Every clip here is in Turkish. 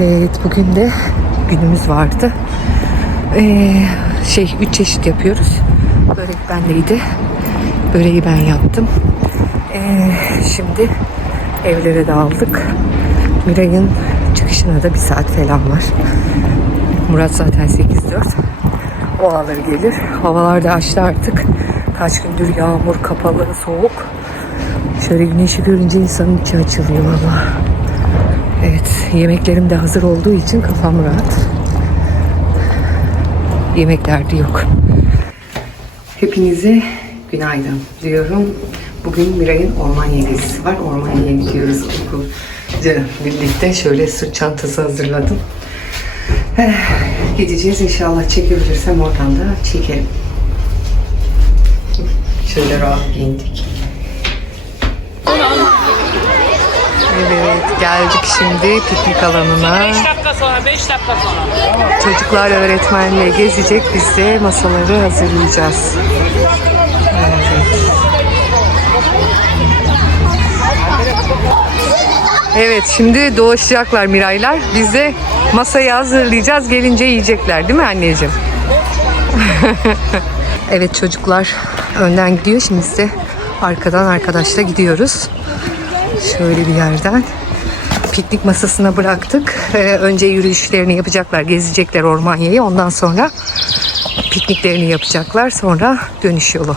Evet bugün de günümüz vardı. Ee, şey üç çeşit yapıyoruz. Börek bendeydi. Böreği ben yaptım. Ee, şimdi evlere dağıldık. Miray'ın çıkışına da bir saat falan var. Murat zaten 8-4. O alır gelir. Havalar da açtı artık. Kaç gündür yağmur, kapalı, soğuk. Şöyle güneşi görünce insanın içi açılıyor valla. Evet, yemeklerim de hazır olduğu için kafam rahat. Yemek derdi yok. Hepinize günaydın diyorum. Bugün Miray'ın Ormanya gezisi var. Ormanya'ya gidiyoruz okulca birlikte. Şöyle sırt çantası hazırladım. Eh, Gideceğiz inşallah çekebilirsem oradan da çekerim. Şöyle rahat giyindik. Evet geldik şimdi piknik alanına. 5 dakika sonra, 5 dakika sonra. Çocuklar öğretmenle gezecek. Biz de masaları hazırlayacağız. Evet. Evet şimdi doğuşacaklar Miraylar. Biz de masayı hazırlayacağız. Gelince yiyecekler değil mi anneciğim? evet çocuklar önden gidiyor. Şimdi biz de arkadan arkadaşla gidiyoruz. Şöyle bir yerden piknik masasına bıraktık. Ee, önce yürüyüşlerini yapacaklar, gezecekler Ormanya'yı. Ondan sonra pikniklerini yapacaklar. Sonra dönüş yolu.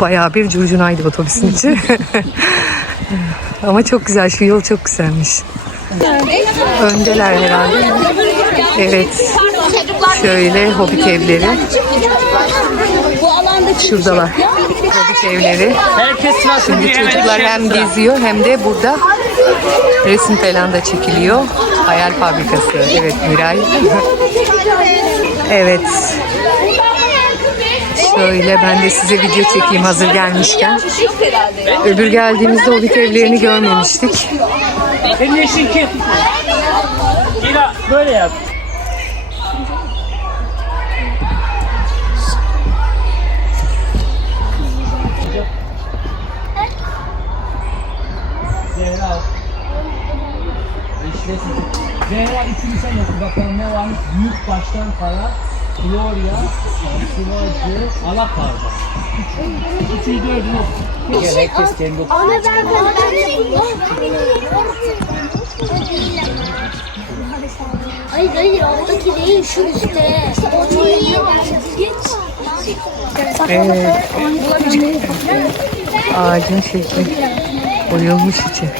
Bayağı bir curcunaydı otobüsün içi. Ama çok güzel, şu yol çok güzelmiş. Öndeler herhalde. Evet. Şöyle hobbit evleri. Şuradalar. Hobbit evleri. Herkes Şimdi çocuklar hem geziyor hem de burada resim falan da çekiliyor. Hayal fabrikası. Evet Miray. evet. Şöyle ben de size video çekeyim hazır gelmişken. Öbür geldiğimizde o evlerini görmemiştik. Senin eşin kim? Hila böyle yap. İşlesin. Zehra üçünü sen oku bakalım ne varmış? Büyük baştan para, Gloria, Sıvacı, Alakarda. Üçüncü dördünü oku. Gel herkes kendi okusun. Ama ben Hayır hayır oradaki değil şu üstte. O değil. Evet. Ağacın şekli oyulmuş içi.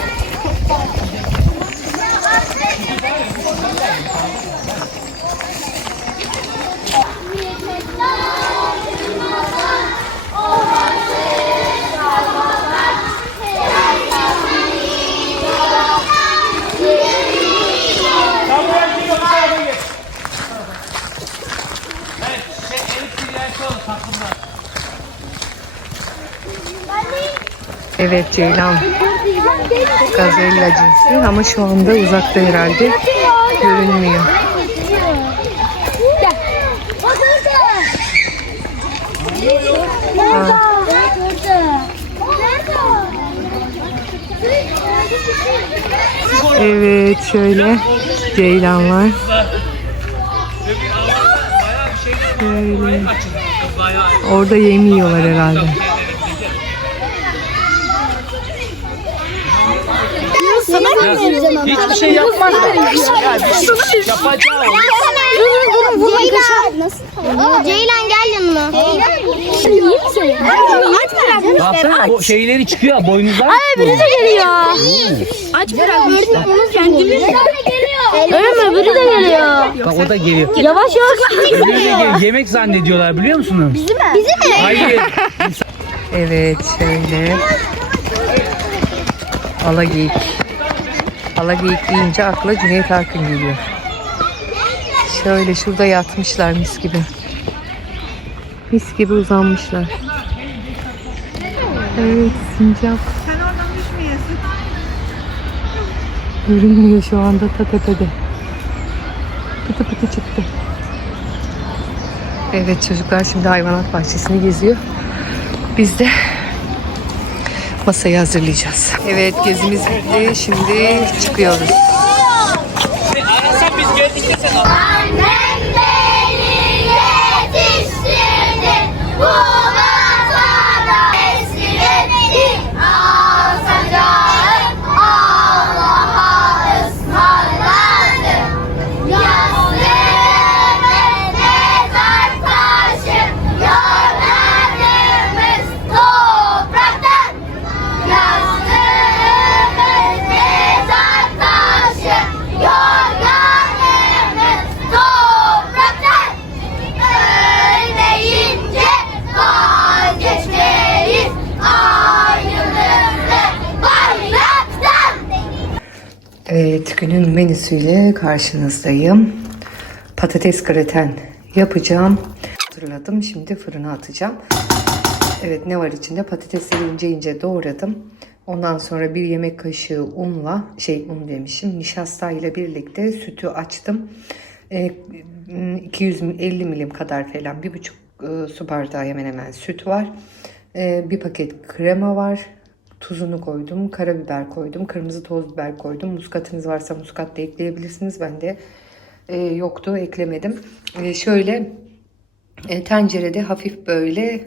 Evet Ceylan gazella cinsi ama şu anda uzakta herhalde görünmüyor. Evet şöyle ceylanlar. Şöyle. Orada yem yiyorlar herhalde. Hiçbir şey yapmaz. Yapacağım. Ceylan. Nasıl? Ceylan gel yanıma. İyi misin? Baksana o şeyleri çıkıyor boynuzlar. Biri de geliyor. Aç bırakmışlar. Kendimiz Öyle mi? Biri de geliyor. Bak o da geliyor. Yavaş yavaş. Öbürü de geliyor. Yemek zannediyorlar biliyor musunuz? Bizi mi? Bizi mi? Hayır. Evet şöyle. Alageyik. Alageyik deyince akla Cüneyt Arkın geliyor. Şöyle şurada yatmışlar mis gibi. Mis gibi uzanmışlar. Evet sincap. Görünmüyor şu anda ta tepede. Pıtı pıtı çıktı. Evet çocuklar şimdi hayvanat bahçesini geziyor. Biz de masayı hazırlayacağız. Evet gezimiz bitti. Şimdi çıkıyoruz. Arasan biz geldik de sen Evet, günün menüsüyle karşınızdayım. Patates graten yapacağım. Hatırladım. Şimdi fırına atacağım. Evet, ne var içinde? Patatesleri ince ince doğradım. Ondan sonra bir yemek kaşığı unla, şey un demişim, nişasta ile birlikte sütü açtım. Ee, 250 milim kadar falan, bir buçuk e, su bardağı hemen hemen süt var. Ee, bir paket krema var. Tuzunu koydum, karabiber koydum, kırmızı toz biber koydum. Muskatınız varsa muskat da ekleyebilirsiniz. Ben de e, yoktu, eklemedim. E, şöyle e, tencerede hafif böyle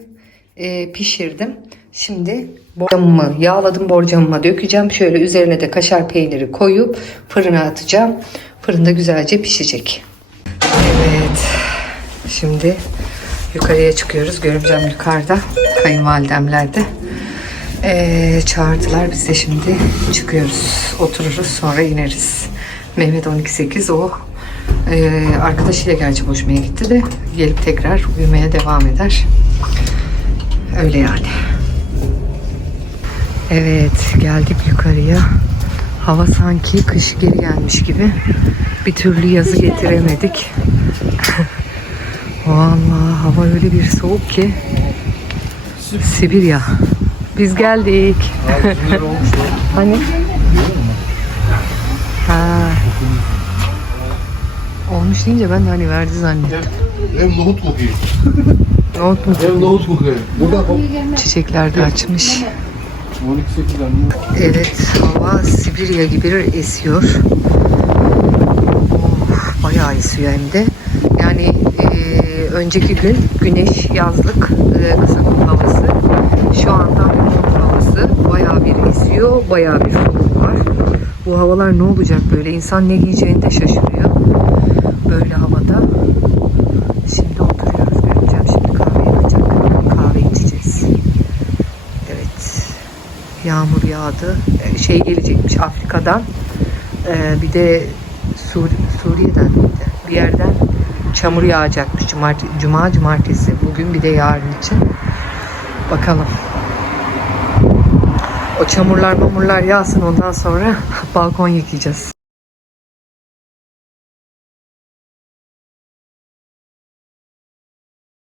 e, pişirdim. Şimdi borcamımı yağladım, borcamıma dökeceğim. Şöyle üzerine de kaşar peyniri koyup fırına atacağım. Fırında güzelce pişecek. Evet, şimdi yukarıya çıkıyoruz. Görümcem yukarıda, kayınvalidemler de. Ee, çağırdılar. Biz de şimdi çıkıyoruz. Otururuz sonra ineriz. Mehmet 12.8 o e, arkadaşıyla gerçi boşmaya gitti de gelip tekrar uyumaya devam eder. Öyle yani. Evet geldik yukarıya. Hava sanki kış geri gelmiş gibi. Bir türlü yazı getiremedik. Vallahi hava öyle bir soğuk ki. Sibirya. Biz geldik. hani? Ha. Olmuş deyince ben de hani verdi zannettim. Ev nohut kokuyor. Nohut mu? Ev nohut kokuyor. Burada Çiçekler de açmış. 12 tane. Evet, hava Sibirya gibi esiyor. Of, bayağı esiyor hem de. Yani e, önceki gün güneş yazlık e, kısa havası. Şu anda havası. Bayağı bir esiyor, bayağı bir soğuk var. Bu havalar ne olacak böyle? İnsan ne giyeceğini de şaşırıyor. Böyle havada. Şimdi oturuyoruz. Göreceğim şimdi kahve yapacak. Kahve içeceğiz. Evet. Yağmur yağdı. Ee, Şey gelecekmiş Afrika'dan. Ee, bir de Sur Suriye'den? Bir yerden çamur yağacakmış. Cumartesi, Cuma, cumartesi. Bugün bir de yarın için. Bakalım. O çamurlar mamurlar yağsın ondan sonra balkon yıkayacağız.